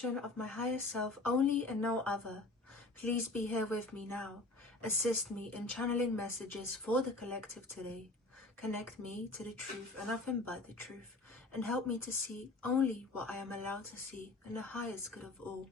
expression of my higher self only and no other. Please be here with me now. Assist me in channeling messages for the collective today. Connect me to the truth and nothing but the truth, and help me to see only what I am allowed to see and the highest good of all.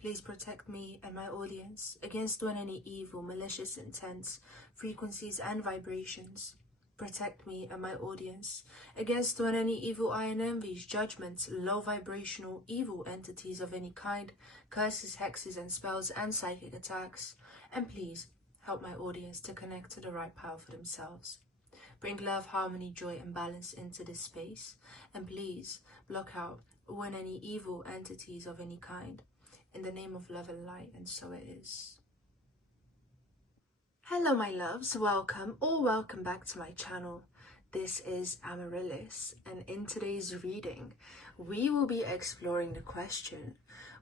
Please protect me and my audience against doing any evil, malicious intents, frequencies and vibrations. Protect me and my audience against doing any evil eye and envies, judgments, low vibrational evil entities of any kind, curses, hexes and spells and psychic attacks. And please help my audience to connect to the right power for themselves. Bring love, harmony, joy and balance into this space. And please block out all and any evil entities of any kind. In the name of love and light, and so it is. Hello my loves, welcome or welcome back to my channel. This is Amaryllis, and in today's reading we will be exploring the question,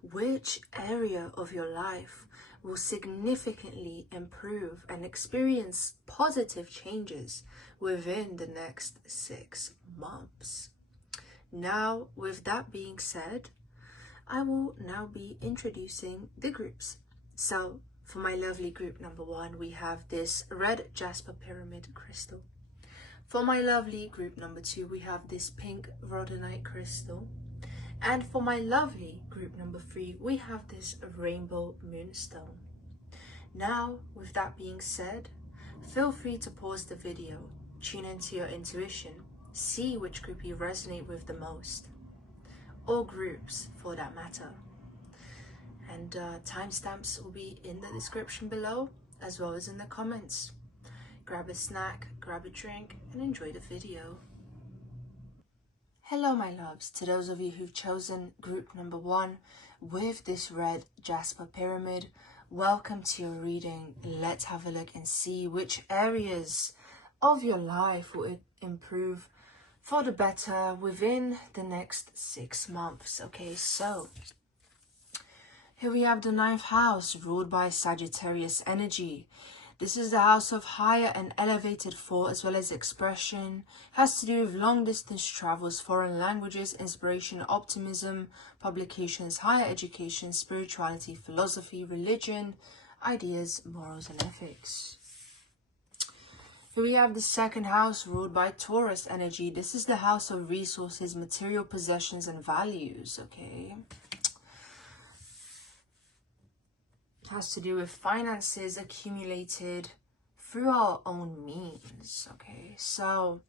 which area of your life will significantly improve and experience positive changes within the next 6 months. Now, with that being said, I will now be introducing the groups. So for my lovely group number 1, we have this red jasper pyramid crystal. For my lovely group number 2, we have this pink rhodonite crystal. And for my lovely group number 3, we have this rainbow moonstone. Now, with that being said, feel free to pause the video, tune into your intuition, see which group you resonate with the most, or groups for that matter. And timestamps will be in the description below, as well as in the comments. Grab a snack, grab a drink, and enjoy the video. Hello my loves, to those of you who've chosen group number 1 with this red jasper pyramid, welcome to your reading. Let's have a look and see which areas of your life will improve for the better within the next 6 months. Okay, so here we have the 9th house, ruled by Sagittarius energy. This is the house of higher and elevated thought, as well as expression. It has to do with long distance travels, foreign languages, inspiration, optimism, publications, higher education, spirituality, philosophy, religion, ideas, morals and ethics. Here we have the 2nd house, ruled by Taurus energy. This is the house of resources, material possessions and values. Okay, has to do with finances accumulated through our own means. Okay, so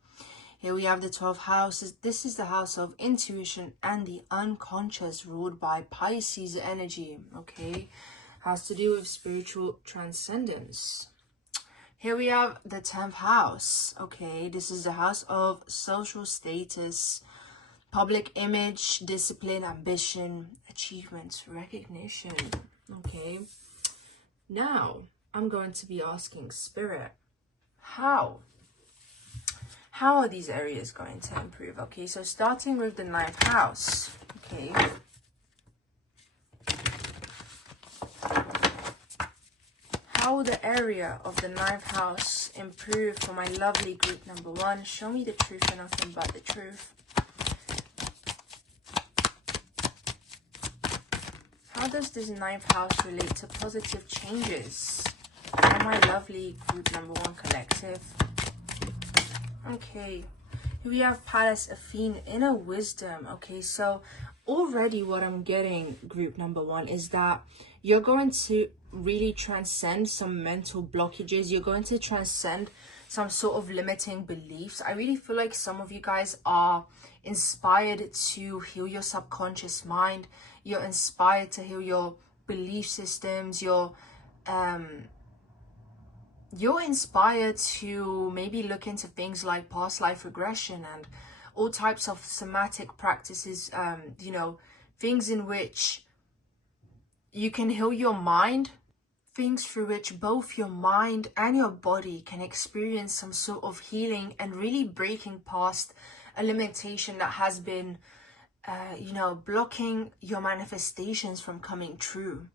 here we have the 12th house. This is the house of intuition and the unconscious, ruled by Pisces energy. Okay, has to do with spiritual transcendence. Here we have the 10th house. Okay, this is the house of social status, public image, discipline, ambition, achievements, recognition. Okay, now I'm going to be asking Spirit, how are these areas going to improve? Okay, so starting with the 9th house. Okay, how will the area of the 9th house improve for my lovely group number 1? Show me the truth and nothing but the truth. How does this 9th house relate to positive changes for my lovely group number 1 collective? Okay, here we have Palace Athene, inner wisdom. Okay, so already what I'm getting, group number 1, is that you're going to really transcend some mental blockages. You're going to transcend some sort of limiting beliefs. I really feel like some of you guys are inspired to heal your subconscious mind. You're inspired to heal your belief systems. You're inspired to maybe look into things like past life regression and all types of somatic practices, you know, things in which you can heal your mind, things through which both your mind and your body can experience some sort of healing and really breaking past a limitation that has been you know, blocking your manifestations from coming true.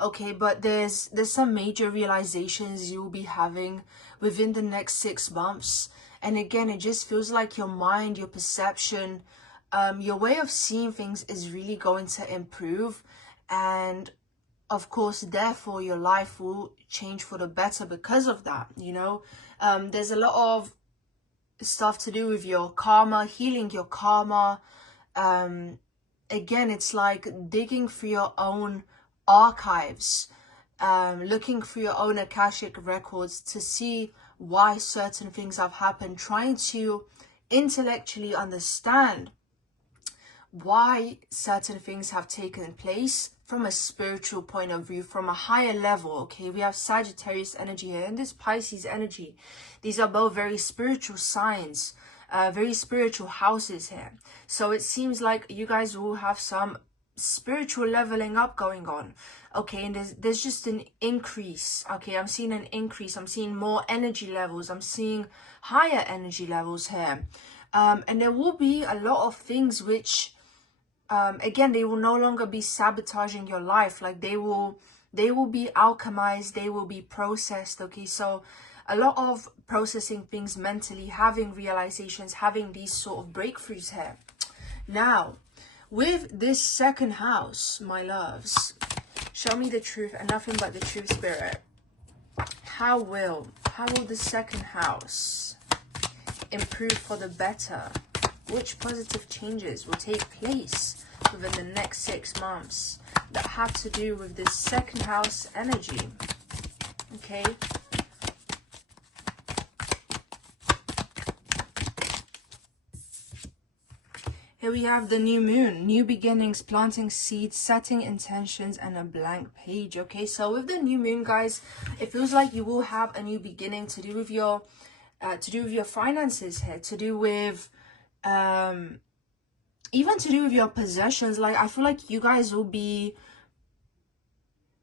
Okay, but there's some major realizations you'll be having within the next 6 months. And again, it just feels like your mind, your perception, your way of seeing things is really going to improve, and of course, therefore, your life will change for the better because of that, you know. There's a lot of stuff to do with your karma, healing your karma. Again, it's like digging through your own archives, looking through your own Akashic records to see why certain things have happened, trying to intellectually understand why certain things have taken place from a spiritual point of view, from a higher level. Okay, we have Sagittarius energy here and this Pisces energy. These are both very spiritual signs, very spiritual houses here. So it seems like you guys will have some spiritual leveling up going on. Okay, and there's just an increase. Okay, I'm seeing an increase. I'm seeing more energy levels. I'm seeing higher energy levels here. And there will be a lot of things which again, they will no longer be sabotaging your life. Like they will be alchemized, they will be processed. Okay, so a lot of processing things mentally, having realizations, having these sort of breakthroughs here. Now, with this second house, my loves, show me the truth and nothing but the truth, Spirit. How will the second house improve for the better? Which positive changes will take place within the next 6 months that have to do with this second house energy? Okay. Here we have the new moon, new beginnings, planting seeds, setting intentions, and a blank page. Okay, so with the new moon, guys, it feels like you will have a new beginning to do with your finances here, to do with even to do with your possessions. Like I feel like you guys will be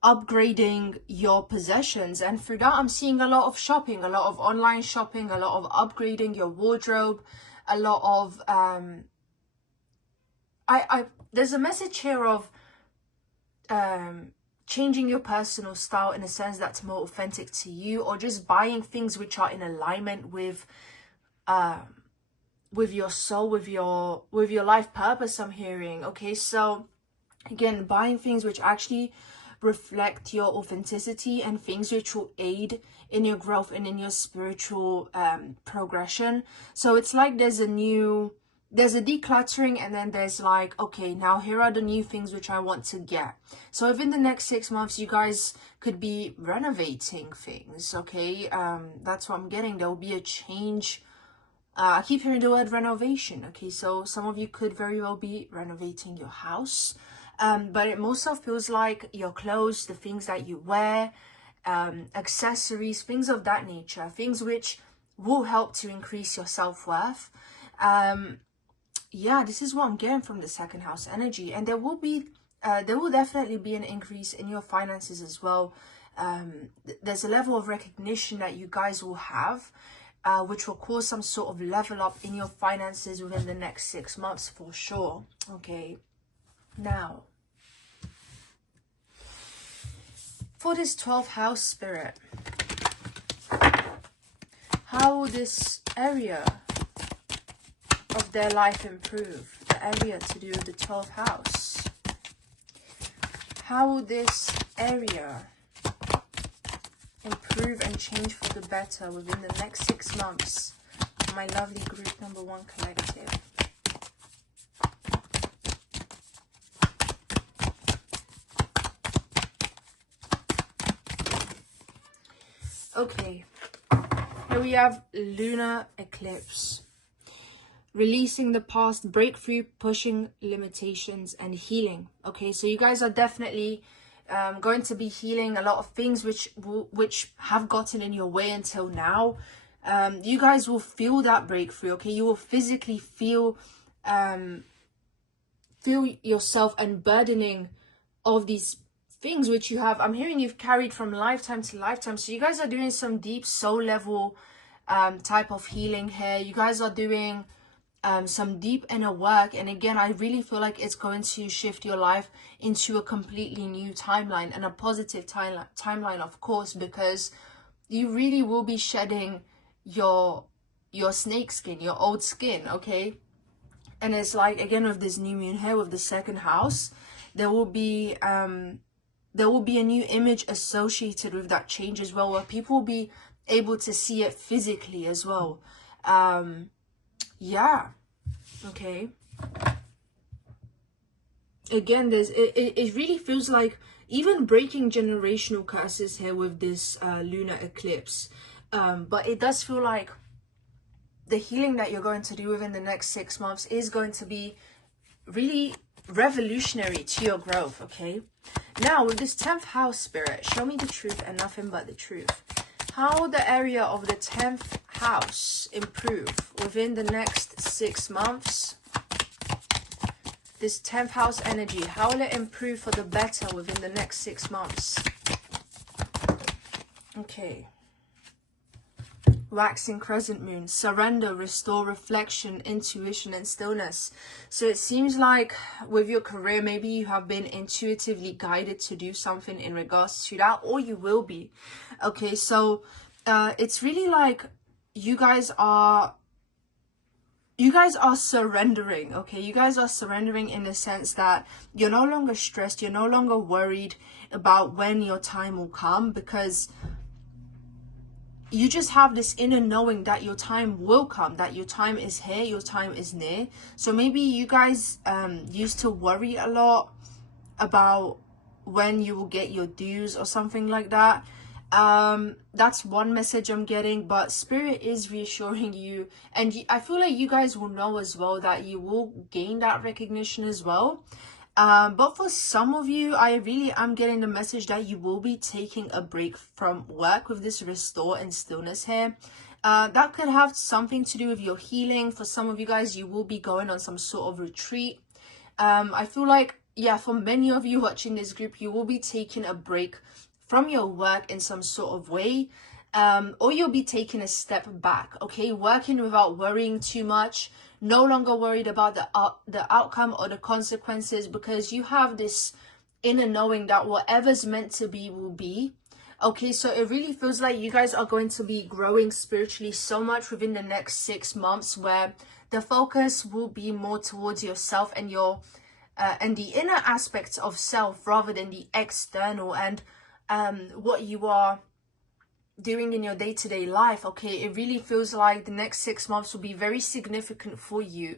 upgrading your possessions, and through that I'm seeing a lot of shopping, a lot of online shopping, a lot of upgrading your wardrobe, a lot of there's a message here of changing your personal style in a sense that's more authentic to you, or just buying things which are in alignment with your soul, with your life purpose, I'm hearing. Okay, so again, buying things which actually reflect your authenticity and things which will aid in your growth and in your spiritual progression. So it's like there's a decluttering, and then there's like, okay, now here are the new things which I want to get. So within the next 6 months, you guys could be renovating things. Okay, that's what I'm getting. There will be a change. I keep hearing the word renovation. Okay, so some of you could very well be renovating your house, but it most of feels like your clothes, the things that you wear, accessories, things of that nature, things which will help to increase your self-worth. Yeah, this is what I'm getting from the second house energy, and there will definitely be an increase in your finances as well. There's a level of recognition that you guys will have, which will cause some sort of level up in your finances within the next 6 months for sure. Okay, now for this 12th house, Spirit, how will this area of their life improve? The area to do with the 12th house. How will this area improve and change for the better within the next 6 months? My lovely group number 1 collective. Okay, here we have lunar eclipse. Releasing the past, breakthrough, pushing limitations, and healing. Okay, so you guys are definitely going to be healing a lot of things which have gotten in your way until now. You guys will feel that breakthrough. Okay, you will physically feel yourself unburdening of these things which you have. I'm hearing you've carried from lifetime to lifetime. So you guys are doing some deep soul level type of healing here. You guys are doing some deep inner work, and again, I really feel like it's going to shift your life into a completely new timeline, and a positive timeline, of course, because you really will be shedding your snake skin, your old skin. Okay, And it's like, again, with this new moon here, with the second house, there will be a new image associated with that change as well, where people will be able to see it physically as well. Yeah, okay. Again, it really feels like even breaking generational curses here with this lunar eclipse. But it does feel like the healing that you're going to do within the next 6 months is going to be really revolutionary to your growth, okay? Now, with this 10th house, Spirit, show me the truth and nothing but the truth. How will the area of the 10th house improve within the next 6 months? This 10th house energy, how will it improve for the better within the next 6 months? Okay. Waxing crescent moon, surrender, restore, reflection, intuition, and stillness. So it seems like with your career, maybe you have been intuitively guided to do something in regards to that, or you will be. Okay, so it's really like you guys are surrendering, okay? You guys are surrendering in the sense that you're no longer stressed, you're no longer worried about when your time will come, because you just have this inner knowing that your time will come, that your time is here, your time is near. So maybe you guys used to worry a lot about when you will get your dues or something like that. That's one message I'm getting, but Spirit is reassuring you, and I feel like you guys will know as well that you will gain that recognition as well. But for some of you, I really am getting the message that you will be taking a break from work with this restore and stillness here. That could have something to do with your healing. For some of you guys, you will be going on some sort of retreat. I feel like, yeah, for many of you watching this group, you will be taking a break from your work in some sort of way. Or you'll be taking a step back, okay? Working without worrying too much. No longer worried about the outcome or the consequences, because you have this inner knowing that whatever's meant to be will be. Okay, so it really feels like you guys are going to be growing spiritually so much within the next 6 months, where the focus will be more towards yourself and your and the inner aspects of self rather than the external and what you are doing in your day-to-day life. Okay, it really feels like the next 6 months will be very significant for you,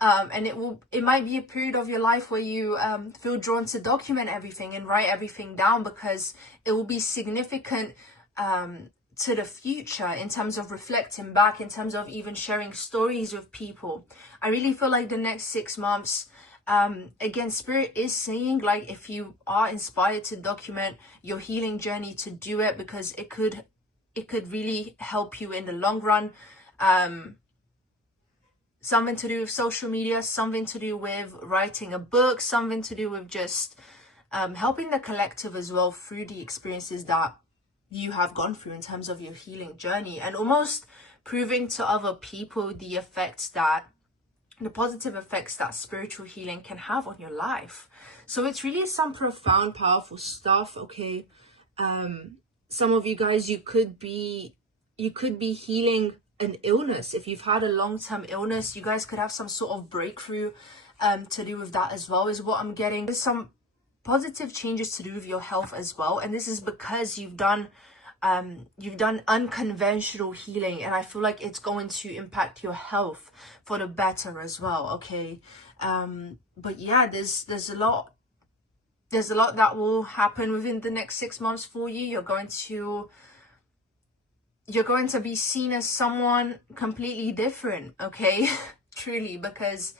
and it might be a period of your life where you feel drawn to document everything and write everything down, because it will be significant to the future in terms of reflecting back, in terms of even sharing stories with people. I really feel like the next 6 months, again, Spirit is saying, like, if you are inspired to document your healing journey, to do it, because it could really help you in the long run. Something to do with social media, something to do with writing a book, something to do with just helping the collective as well through the experiences that you have gone through in terms of your healing journey, and almost proving to other people the positive effects that spiritual healing can have on your life. So it's really some profound, powerful stuff, okay? Some of you guys, you could be healing an illness. If you've had a long-term illness, you guys could have some sort of breakthrough to do with that as well, is what I'm getting. There's some positive changes to do with your health as well, and this is because you've done unconventional healing, and I feel like it's going to impact your health for the better as well, okay? But yeah, there's a lot that will happen within the next 6 months for you. You're going to be seen as someone completely different, okay? Truly, because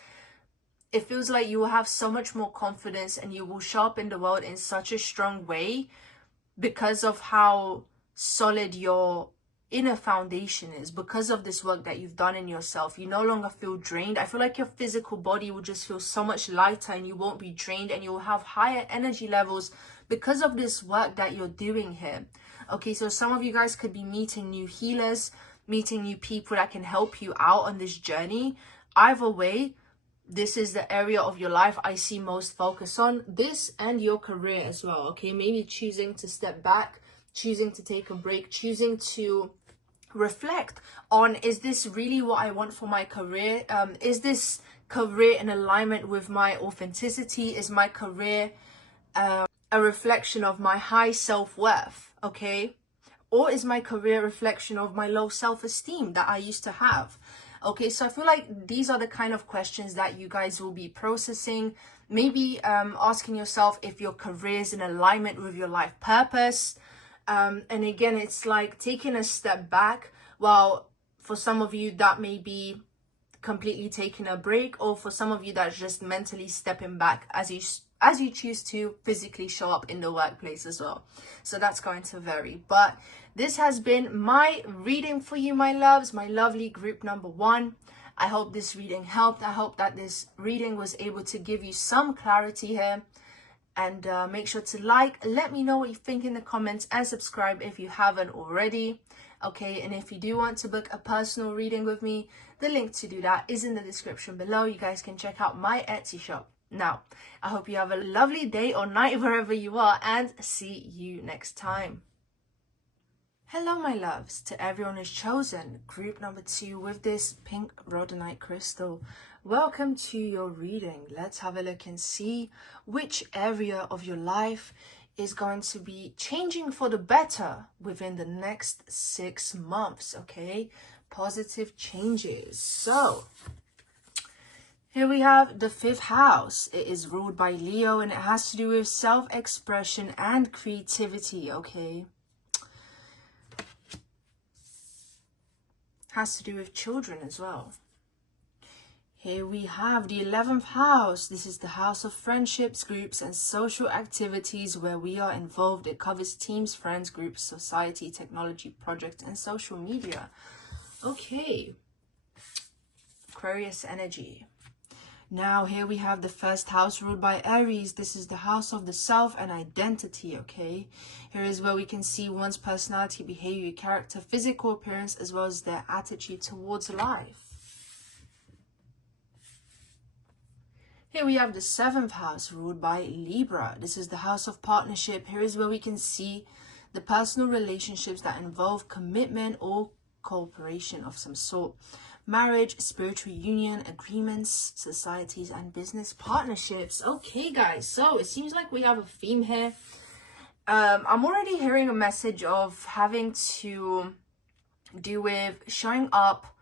it feels like you will have so much more confidence and you will show up in the world in such a strong way because of how solid your inner foundation is, because of this work that you've done in yourself. You no longer feel drained. I feel like your physical body will just feel so much lighter, and you won't be drained, and you'll have higher energy levels because of this work that you're doing here. Okay, so some of you guys could be meeting new healers, meeting new people that can help you out on this journey. Either way, this is the area of your life I see most focus on, this and your career as well. Okay, maybe choosing to step back, choosing to take a break, choosing to reflect on, is this really what I want for my career? Is this career in alignment with my authenticity? Is my career a reflection of my high self-worth? Okay, or is my career a reflection of my low self-esteem that I used to have? Okay, so I feel like these are the kind of questions that you guys will be processing. Maybe asking yourself if your career is in alignment with your life purpose. And again, it's like taking a step back. Well, for some of you, that may be completely taking a break, or for some of you, that's just mentally stepping back as you choose to physically show up in the workplace as well. So that's going to vary. But this has been my reading for you, my loves, my lovely group number 1. I hope this reading helped. I hope that this reading was able to give you some clarity here. And make sure to like, let me know what you think in the comments, and subscribe if you haven't already. Okay, and if you do want to book a personal reading with me, the link to do that is in the description below. You guys can check out my Etsy shop. Now, I hope you have a lovely day or night wherever you are, and see you next time. Hello, my loves, to everyone who's chosen group number 2 with this pink rhodonite crystal. Welcome to your reading. Let's have a look and see which area of your life is going to be changing for the better within the next 6 months, okay? Positive changes. So, here we have the 5th house. It is ruled by Leo, and it has to do with self-expression and creativity, okay? Has to do with children as well. Here we have the 11th house. This is the house of friendships, groups, and social activities where we are involved. It covers teams, friends, groups, society, technology, projects, and social media. Okay. Aquarius energy. Now here we have the 1st house ruled by Aries. This is the house of the self and identity, okay? Here is where we can see one's personality, behavior, character, physical appearance, as well as their attitude towards life. Here we have the 7th house ruled by Libra. This is the house of partnership. Here is where we can see the personal relationships that involve commitment or cooperation of some sort. Marriage, spiritual union, agreements, societies, and business partnerships. Okay, guys, so it seems like we have a theme here. I'm already hearing a message of having to do with showing up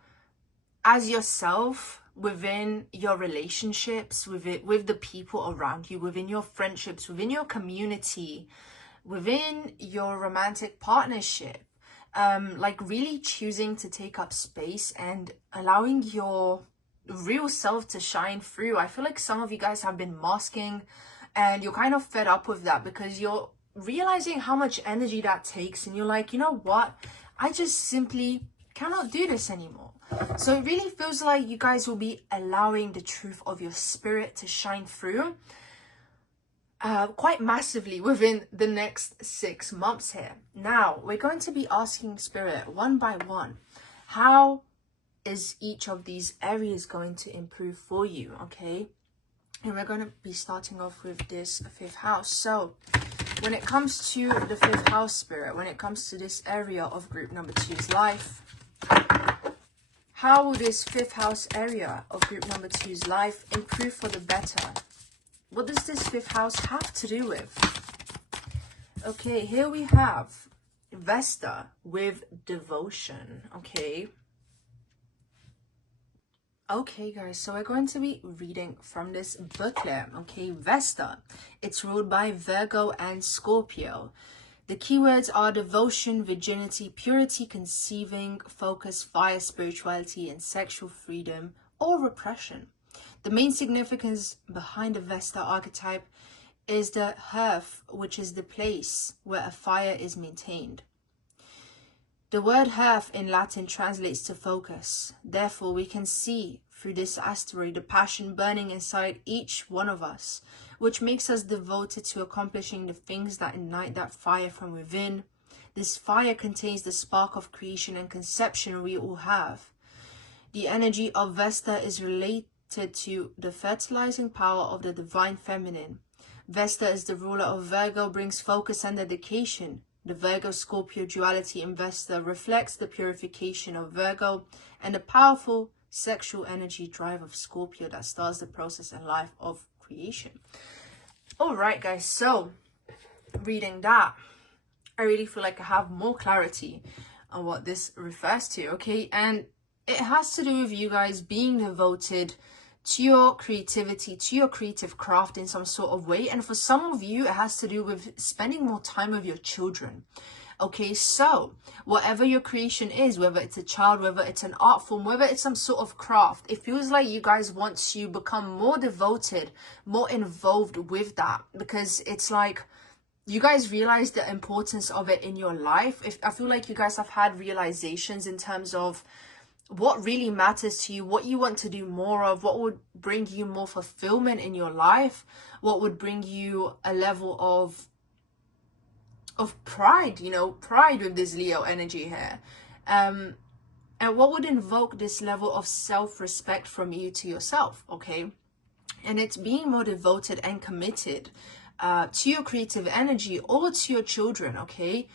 as yourself within your relationships, with the people around you, within your friendships, within your community, within your romantic partnership. Like really choosing to take up space and allowing your real self to shine through. I feel like some of you guys have been masking, and you're kind of fed up with that because you're realizing how much energy that takes, and you're like, you know what, I just simply cannot do this anymore. So it really feels like you guys will be allowing the truth of your spirit to shine through quite massively within the next 6 months here. Now, we're going to be asking Spirit one by one, how is each of these areas going to improve for you, okay? And we're going to be starting off with this 5th house. So, when it comes to the 5th house, Spirit, when it comes to this area of group number 2's life, how will this 5th house area of group number 2's life improve for the better? What does this 5th house have to do with? Okay, here we have Vesta with devotion, okay? Okay, guys, so we're going to be reading from this booklet, okay? Vesta, it's ruled by Virgo and Scorpio. The keywords are devotion, virginity, purity, conceiving, focus, fire, spirituality, and sexual freedom or repression. The main significance behind the Vesta archetype is the hearth, which is the place where a fire is maintained. The word hearth in Latin translates to focus. Therefore, we can see through this asteroid the passion burning inside each one of us, which makes us devoted to accomplishing the things that ignite that fire from within. This fire contains the spark of creation and conception we all have. The energy of Vesta is related to the fertilizing power of the divine feminine. Vesta is the ruler of Virgo, brings focus and dedication. The Virgo Scorpio duality investor reflects the purification of Virgo and the powerful sexual energy drive of Scorpio that starts the process and life of creation. All right, guys, so reading that, I really feel like I have more clarity on what this refers to, okay? And it has to do with you guys being devoted to your creativity, to your creative craft in some sort of way. And for some of you, it has to do with spending more time with your children. Okay, so whatever your creation is, whether it's a child, whether it's an art form, whether it's some sort of craft, it feels like you guys want to become more devoted, more involved with that, because it's like you guys realize the importance of it in your life. I feel like you guys have had realizations in terms of what really matters to you, what you want to do more of, what would bring you more fulfillment in your life, what would bring you a level of pride, you know, pride with this Leo energy here. And what would invoke this level of self-respect from you to yourself, okay? And it's being more devoted and committed to your creative energy or to your children, okay?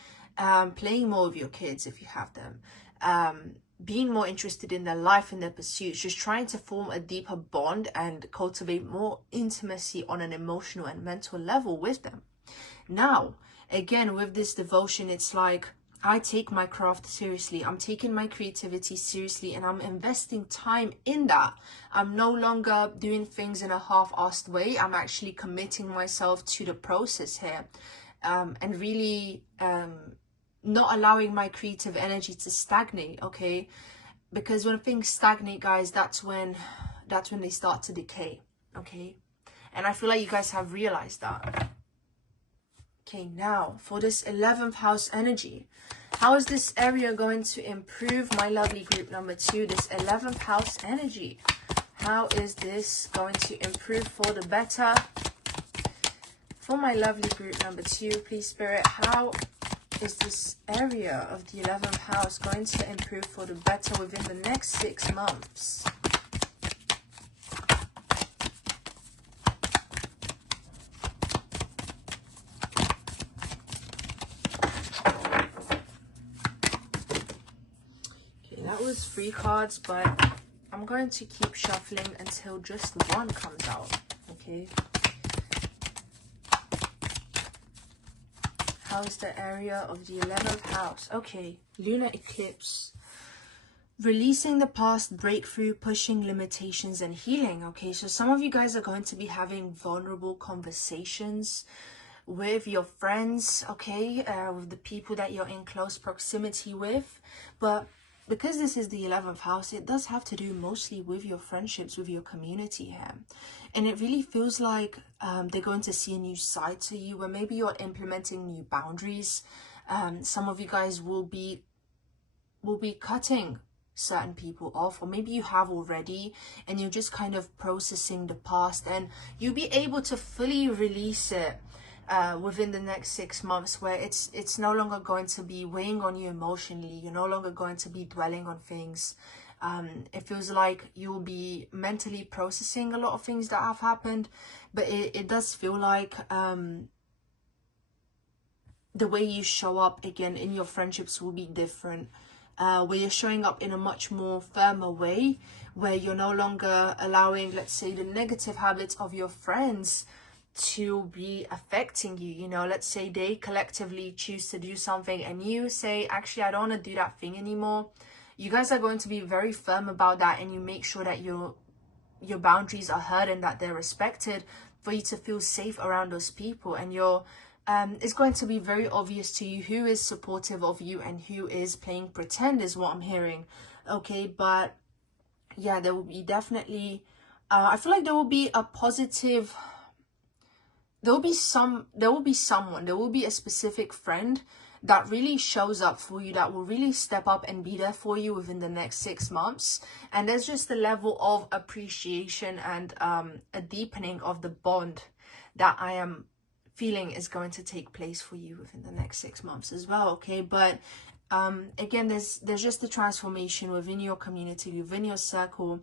Playing more with your kids if you have them. Being more interested in their life and their pursuits, just trying to form a deeper bond and cultivate more intimacy on an emotional and mental level with them. Now, again, with this devotion, it's like I take my craft seriously. I'm taking my creativity seriously and I'm investing time in that. I'm no longer doing things in a half-assed way. I'm actually committing myself to the process here, and really not allowing my creative energy to stagnate, okay? Because when things stagnate, guys, that's when they start to decay, okay? And I feel like you guys have realized that. Okay, now for this 11th house energy, how is this area going to improve my lovely group number 2, this 11th house energy? How is this going to improve for the better for my lovely group number 2? Please, Spirit, how is this area of the 11th house going to improve for the better within the next 6 months? Okay, that was 3 cards, but I'm going to keep shuffling until just 1 comes out, okay? How's the area of the 11th house? Okay, lunar eclipse. Releasing the past, breakthrough, pushing limitations and healing. Okay, so some of you guys are going to be having vulnerable conversations with your friends, okay, with the people that you're in close proximity with. But because this is the 11th house, it does have to do mostly with your friendships, with your community here. And it really feels like they're going to see a new side to you, where maybe you're implementing new boundaries. Some of you guys will be cutting certain people off, or maybe you have already, and you're just kind of processing the past, and you'll be able to fully release it within the next 6 months, where it's no longer going to be weighing on you emotionally. You're no longer going to be dwelling on things. It feels like you'll be mentally processing a lot of things that have happened, but it does feel like the way you show up again in your friendships will be different, where you're showing up in a much more firmer way, where you're no longer allowing, let's say, the negative habits of your friends to be affecting you. You know, let's say they collectively choose to do something and you say, actually, I don't want to do that thing anymore. You guys are going to be very firm about that, and you make sure that your boundaries are heard and that they're respected, for you to feel safe around those people. And it's going to be very obvious to you who is supportive of you and who is playing pretend, is what I'm hearing. Okay, but yeah, there will be definitely I feel like there will be a positive, there will be someone, there will be a specific friend that really shows up for you, that will really step up and be there for you within the next 6 months. And there's just a level of appreciation and a deepening of the bond that I am feeling is going to take place for you within the next 6 months as well, okay? But again, there's just a transformation within your community, within your circle,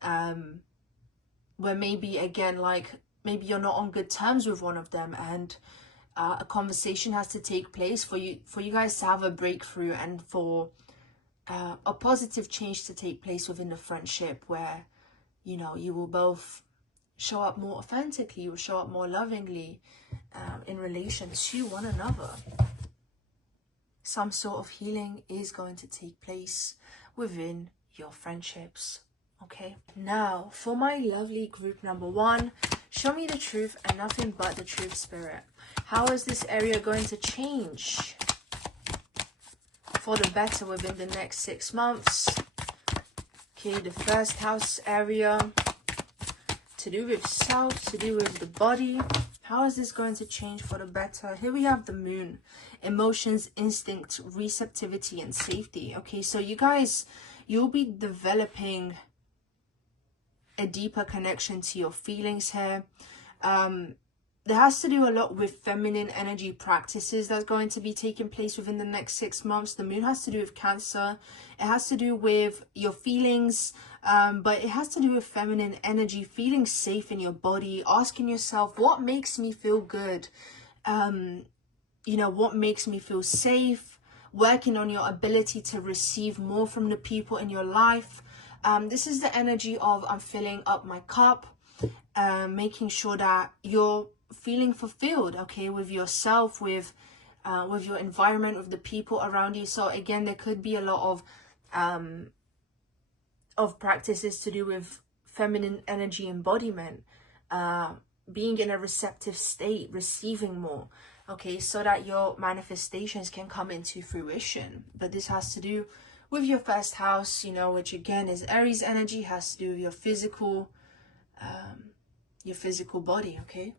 where maybe, again, like, maybe you're not on good terms with one of them, and A conversation has to take place for you guys to have a breakthrough, and for a positive change to take place within the friendship, where, you know, you will both show up more authentically, you will show up more lovingly in relation to one another. Some sort of healing is going to take place within your friendships. Okay, now for my lovely group number 1, show me the truth and nothing but the truth, Spirit. How is this area going to change for the better within the next 6 months? Okay, the first house area, to do with self, to do with the body. How is this going to change for the better? Here we have the moon, emotions, instinct, receptivity, and safety. Okay, so you guys, you'll be developing a deeper connection to your feelings here. There has to do a lot with feminine energy practices that's going to be taking place within the next 6 months. The moon has to do with Cancer. It has to do with your feelings, but it has to do with feminine energy, feeling safe in your body, asking yourself, what makes me feel good? You know, what makes me feel safe? Working on your ability to receive more from the people in your life. This is the energy of I'm filling up my cup, making sure that you're feeling fulfilled, okay, with yourself, with your environment, with the people around you. So again, there could be a lot of practices to do with feminine energy embodiment, being in a receptive state, receiving more, okay, so that your manifestations can come into fruition. But this has to do with your first house, you know, which again is Aries energy, has to do with your physical body, okay,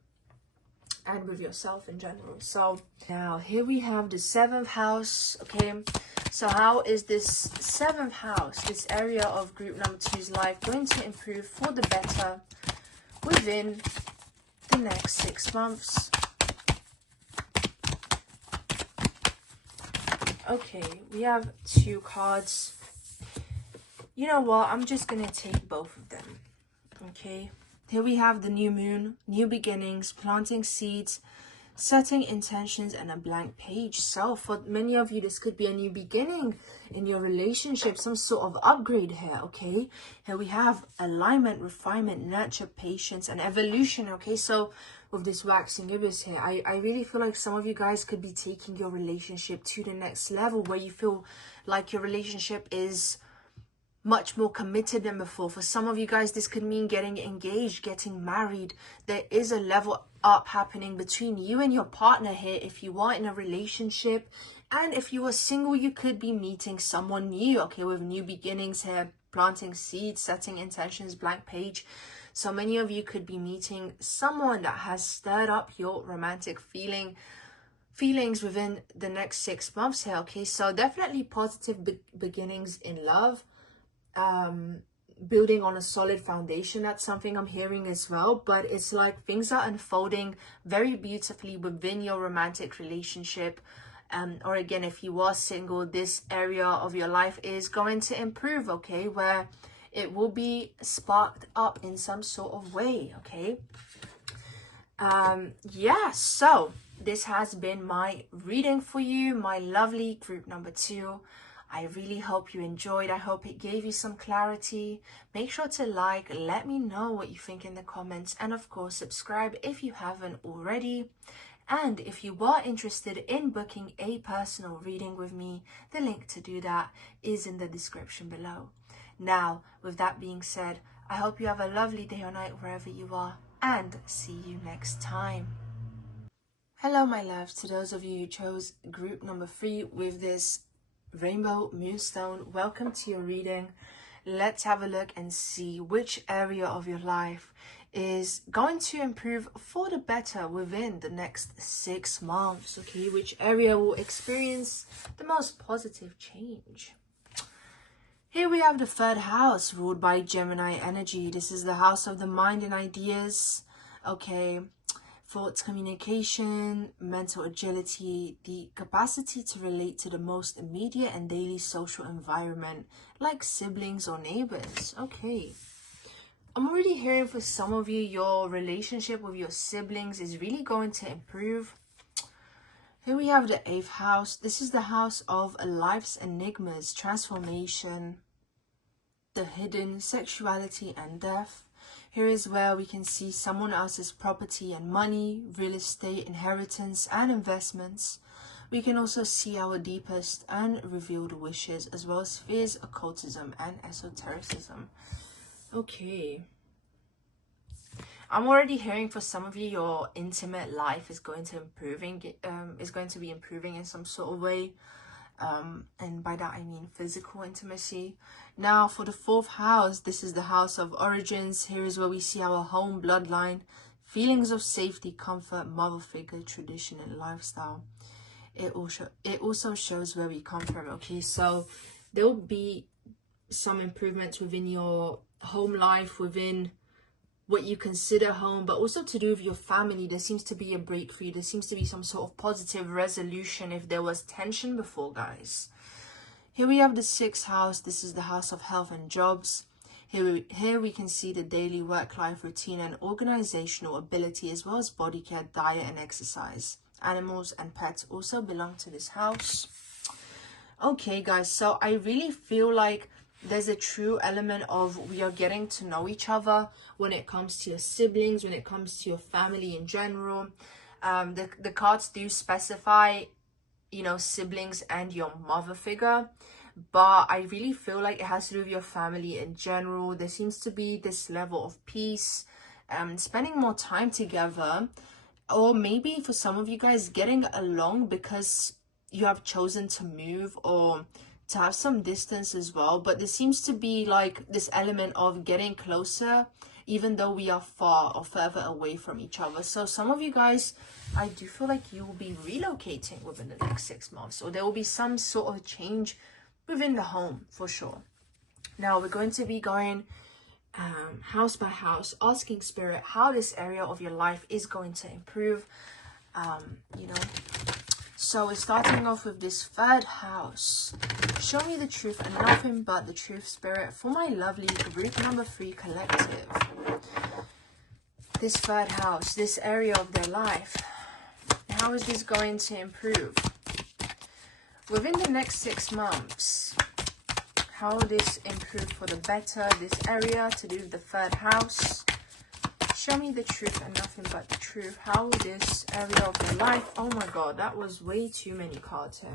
and with yourself in general. So now here we have the 7th house, okay. So how is this 7th house, this area of group number 2's life, going to improve for the better within the next 6 months? Okay, we have 2 cards. You know what? I'm just going to take both of them. Okay. Here we have the new moon, new beginnings, planting seeds, setting intentions, and a blank page. So for many of you, this could be a new beginning in your relationship, some sort of upgrade here, okay? Here we have alignment, refinement, nurture, patience, and evolution, okay? So with this waxing gibbous here, I really feel like some of you guys could be taking your relationship to the next level, where you feel like your relationship is much more committed than before. For some of you guys, this could mean getting engaged, getting married. There is a level up happening between you and your partner here if you are in a relationship. And if you are single, you could be meeting someone new, okay, with new beginnings here, planting seeds, setting intentions, blank page. So many of you could be meeting someone that has stirred up your romantic feelings within the next 6 months here, okay? So definitely positive beginnings in love. Building on a solid foundation, that's something I'm hearing as well. But it's like things are unfolding very beautifully within your romantic relationship. Or again, if you are single, this area of your life is going to improve, okay, where it will be sparked up in some sort of way, okay. Yeah, so this has been my reading for you, my lovely group number 2. I really hope you enjoyed. I hope it gave you some clarity. Make sure to like, let me know what you think in the comments, and of course subscribe if you haven't already. And if you are interested in booking a personal reading with me, the link to do that is in the description below. Now, with that being said, I hope you have a lovely day or night wherever you are, and see you next time. Hello my loves, to those of you who chose group number 3 with this rainbow moonstone, welcome to your reading. Let's have a look and see which area of your life is going to improve for the better within the next 6 months, okay? Which area will experience the most positive change? Here we have the 3rd house, ruled by Gemini energy. This is the house of the mind and ideas, okay? Thoughts, communication, mental agility, the capacity to relate to the most immediate and daily social environment, like siblings or neighbors. Okay. I'm already hearing for some of you, your relationship with your siblings is really going to improve. Here we have the 8th house. This is the house of life's enigmas, transformation, the hidden, sexuality and death. Here is where we can see someone else's property and money, real estate, inheritance and investments. We can also see our deepest and revealed wishes, as well as fears, occultism and esotericism. Okay. I'm already hearing for some of you, your intimate life is going to be improving in some sort of way. And by that I mean physical intimacy. Now for the 4th house, this is the house of origins. Here is where we see our home, bloodline, feelings of safety, comfort, mother figure, tradition and lifestyle. It also shows where we come from. Okay, so there will be some improvements within your home life, within what you consider home, but also to do with your family. There seems to be a breakthrough. There seems to be some sort of positive resolution if there was tension before, guys. Here we have the 6th house. This is the house of health and jobs. Here we can see the daily work-life routine and organizational ability, as well as body care, diet and exercise. Animals and pets also belong to this house. Okay, guys, so I really feel like there's a true element of we are getting to know each other when it comes to your siblings, when it comes to your family in general. The cards do specify, you know, siblings and your mother figure, but I really feel like it has to do with your family in general. There seems to be this level of peace, spending more time together, or maybe for some of you guys getting along because you have chosen to move or to have some distance as well. But there seems to be like this element of getting closer even though we are far or further away from each other. So some of you guys, I do feel like you will be relocating within the next 6 months, or there will be some sort of change within the home for sure. Now we're going to be going house by house, asking spirit how this area of your life is going to improve. You know, so we're starting off with this 3rd house. Show me the truth and nothing but the truth, spirit, for my lovely group number 3 collective. This 3rd house, this area of their life, how is this going to improve within the next 6 months? How will this improve for the better, this area to do with the 3rd house? Show me the truth and nothing but the truth. How will this area of your life... Oh my god, that was way too many cards here.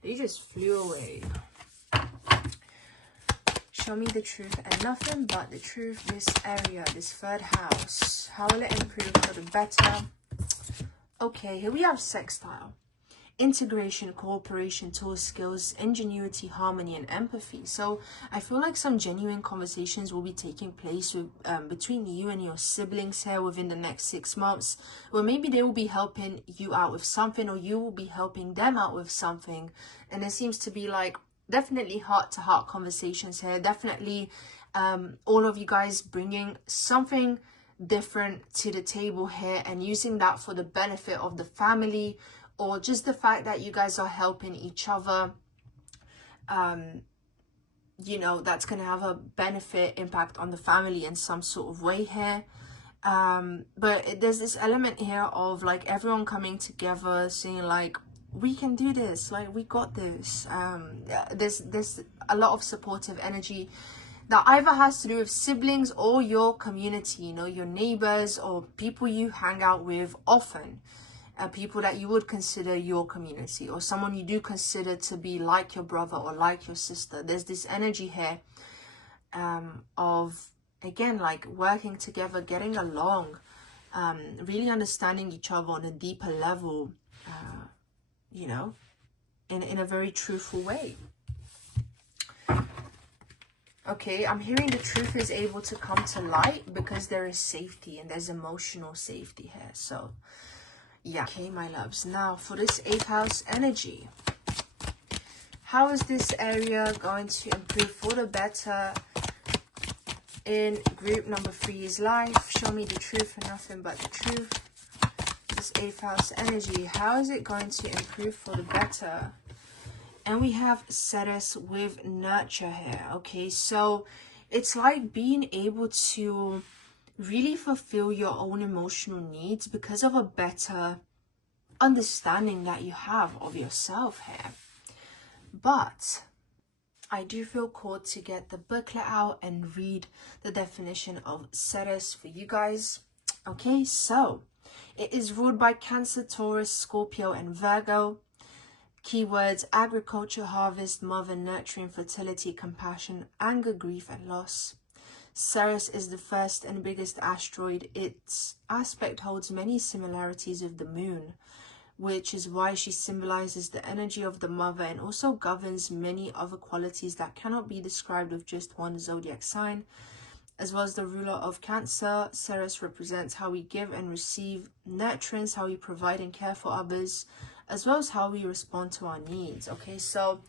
They just flew away. Show me the truth and nothing but the truth. This area, this 3rd house. How will it improve for the better? Okay, here we have sextile. Integration, cooperation, tools, skills, ingenuity, harmony and empathy. So I feel like some genuine conversations will be taking place with, between you and your siblings here within the next 6 months, where maybe they will be helping you out with something, or you will be helping them out with something. And there seems to be like definitely heart-to-heart conversations here. Definitely all of you guys bringing something different to the table here and using that for the benefit of the family, or just the fact that you guys are helping each other. You know, that's going to have a benefit impact on the family in some sort of way here. But there's this element here of like everyone coming together, saying like, we can do this, like we got this. There's a lot of supportive energy that either has to do with siblings or your community, you know, your neighbors or people you hang out with often. People that you would consider your community, or someone you do consider to be like your brother or like your sister. There's this energy here of, again, like working together, getting along, really understanding each other on a deeper level, you know, in a very truthful way. Okay, I'm hearing the truth is able to come to light because there is safety and there's emotional safety here. So yeah, okay, my loves. Now for this 8th house energy, how is this area going to improve for the better in group number 3's life? Show me the truth and nothing but the truth. This 8th house energy, how is it going to improve for the better? And we have Ceres with nurture here. Okay, so it's like being able to really fulfill your own emotional needs because of a better understanding that you have of yourself here. But I do feel called to get the booklet out and read the definition of SIDEREAL for you guys. Okay, so it is ruled by Cancer, Taurus, Scorpio, and Virgo. Keywords: agriculture, harvest, mother, nurturing, fertility, compassion, anger, grief, and loss. Ceres is the first and biggest asteroid. Its aspect holds many similarities with the moon, which is why she symbolizes the energy of the mother and also governs many other qualities that cannot be described with just one zodiac sign. As well as the ruler of Cancer, Ceres represents how we give and receive, nurturance, how we provide and care for others, as well as how we respond to our needs. Okay, so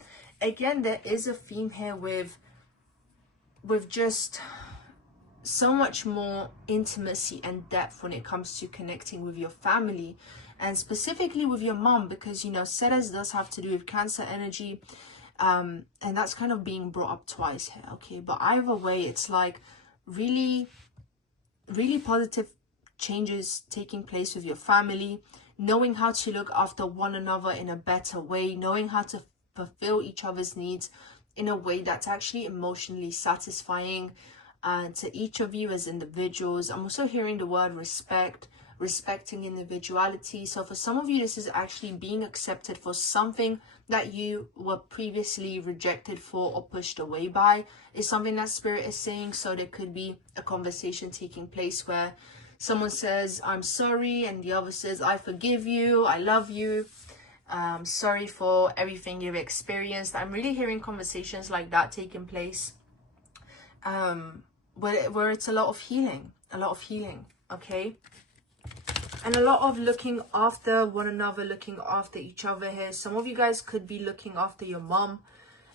again, there is a theme here with just so much more intimacy and depth when it comes to connecting with your family, and specifically with your mom, because, you know, Ceres does have to do with Cancer energy, and that's kind of being brought up twice here. Okay, but either way, it's like really positive changes taking place with your family, knowing how to look after one another in a better way, knowing how to fulfill each other's needs in a way that's actually emotionally satisfying to each of you as individuals. I'm also hearing the word respect, respecting individuality. So for some of you, this is actually being accepted for something that you were previously rejected for or pushed away by, is something that Spirit is saying. So there could be a conversation taking place where someone says, I'm sorry, and the other says, I forgive you, I love you, sorry for everything you've experienced. I'm really hearing conversations like that taking place, where it's a lot of healing, okay? And a lot of looking after one another, looking after each other here. Some of you guys could be looking after your mom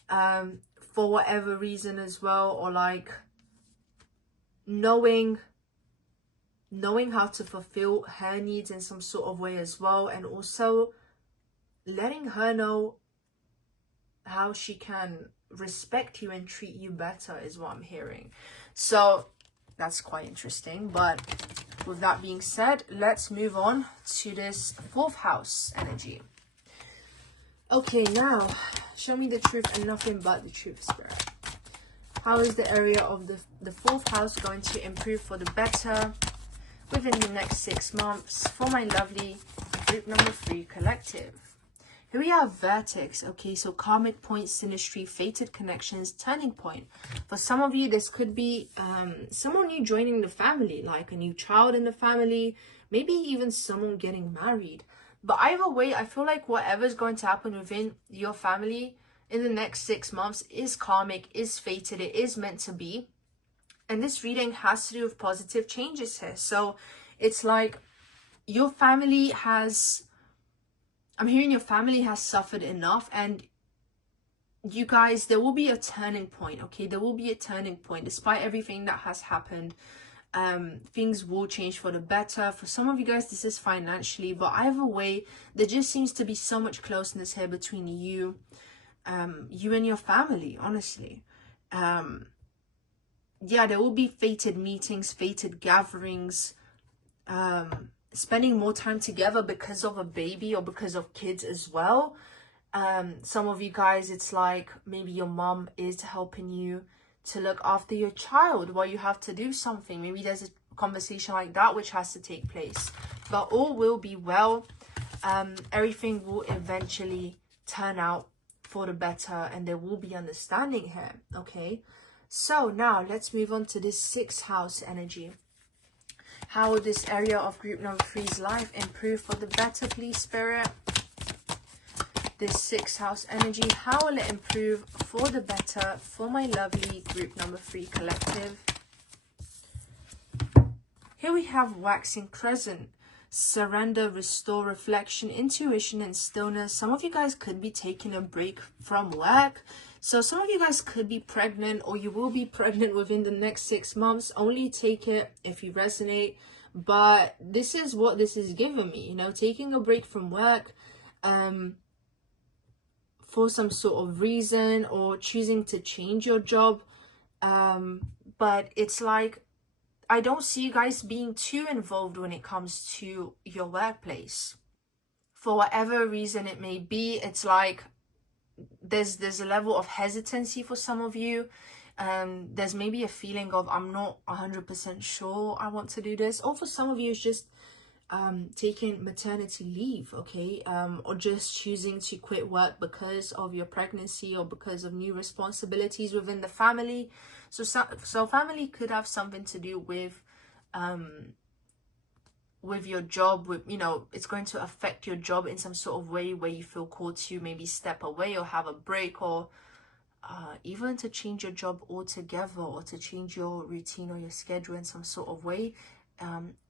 for whatever reason as well, or like knowing how to fulfill her needs in some sort of way as well, and also letting her know how she can respect you and treat you better is what I'm hearing. So that's quite interesting. But with that being said, let's move on to this 4th house energy. Okay, now show me the truth and nothing but the truth, Spirit. How is the area of the 4th house going to improve for the better within the next 6 months for my lovely group number 3 collective? Here we have vertex. Okay, so karmic point, synastry, fated connections, turning point. For some of you, this could be someone new joining the family, like a new child in the family, maybe even someone getting married. But either way, I feel like whatever's going to happen within your family in the next 6 months is karmic, is fated, it is meant to be. And this reading has to do with positive changes here. So it's like your family has, I'm hearing your family has suffered enough, and you guys, there will be a turning point, okay? There will be a turning point. Despite everything that has happened, things will change for the better. For some of you guys, this is financially, but either way, there just seems to be so much closeness here between you, you and your family, honestly. Yeah, there will be fated meetings, fated gatherings, spending more time together because of a baby or because of kids as well. Some of you guys, it's like maybe your mom is helping you to look after your child while you have to do something. Maybe there's a conversation like that which has to take place, but all will be well. Everything will eventually turn out for the better, and there will be understanding here. Okay, so now let's move on to this 6th house energy. How will this area of group number 3's life improve for the better, please, Spirit? This 6th house energy, how will it improve for the better for my lovely group number 3 collective? Here we have waxing crescent, surrender, restore, reflection, intuition, and stillness. Some of you guys could be taking a break from work. So some of you guys could be pregnant, or you will be pregnant within the next 6 months. Only take it if you resonate. But this is what this is giving me, you know, taking a break from work for some sort of reason, or choosing to change your job. But it's like, I don't see you guys being too involved when it comes to your workplace. for whatever reason it may be, it's like there's a level of hesitancy for some of you. There's maybe a feeling of, I'm not 100% sure I want to do this. Or for some of you, it's just taking maternity leave, okay, or just choosing to quit work because of your pregnancy or because of new responsibilities within the family. So family could have something to do with your job, with, you know, it's going to affect your job in some sort of way where you feel called to maybe step away or have a break, or even to change your job altogether, or to change your routine or your schedule in some sort of way,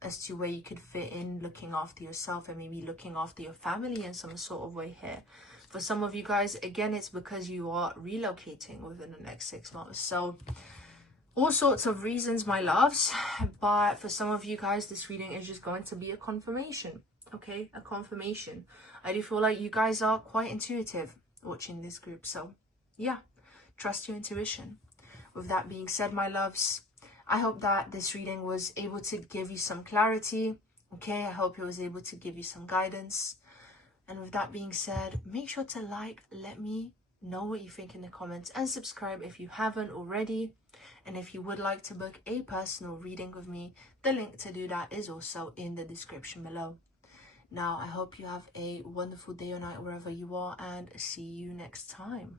as to where you could fit in looking after yourself and maybe looking after your family in some sort of way here. For some of you guys, again, it's because you are relocating within the next 6 months. So all sorts of reasons, my loves. But for some of you guys, this reading is just going to be a confirmation, okay? A confirmation. I do feel like you guys are quite intuitive watching this group. So yeah, trust your intuition. With that being said, my loves, I hope that this reading was able to give you some clarity, okay? I hope it was able to give you some guidance. And with that being said, make sure to like, let me know what you think in the comments, and subscribe if you haven't already. And if you would like to book a personal reading with me, the link to do that is also in the description below. Now, I hope you have a wonderful day or night wherever you are, and see you next time.